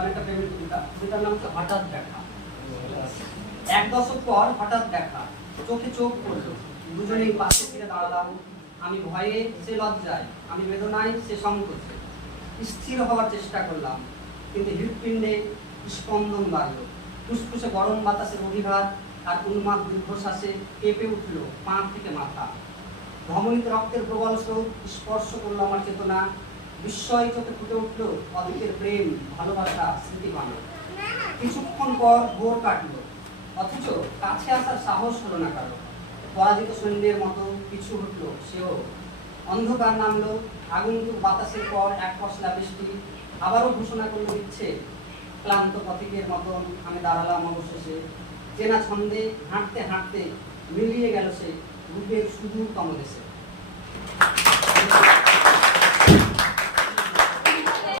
অনেকটা প্রেমের কবিতা। কবিতার নাম হচ্ছে হঠাৎ দেখা। 1 দশক পর হঠাৎ দেখা, চোখে চোখ পড়লো, দুজনেই পাশে ফিরে দাঁড়ালাম। আমি ভয়ে, সে লজ্জায়, আমি বেদনায়, সে সংকোচে। স্থির হওয়ার চেষ্টা করলাম, কিন্তু হৃৎপিণ্ডে স্পন্দন বাড়ল। ফুসফুসে গরম বাতাসের অভিঘাত আর উন্মাদ দীর্ঘশ্বাসে কেঁপে উঠল পা থেকে মাথা। ধমনীতে রক্তের প্রবল স্রোত স্পর্শ করলো আমার চেতনা। বিস্ময় চোখে ফুটে উঠল অতীতের প্রেম, ভালোবাসা, স্মৃতিবানা। কিছুক্ষণ পর ভোর কাটলো, অথচ কাছে আসার সাহস হলো না কারো। পরাজিত সৈন্যের মতো পিছু হটলো সেও। অন্ধকার নামলো, আগন্তুক বাতাসের পর এক পশলা বৃষ্টি আবারও ঘোষণা করলো দিচ্ছে। ক্লান্ত পথিকের মতন আমি দাঁড়ালাম অবশেষে। চেনা ছন্দে হাঁটতে হাঁটতে মিলিয়ে গেল সে রূপের সুদূরতম দেশে।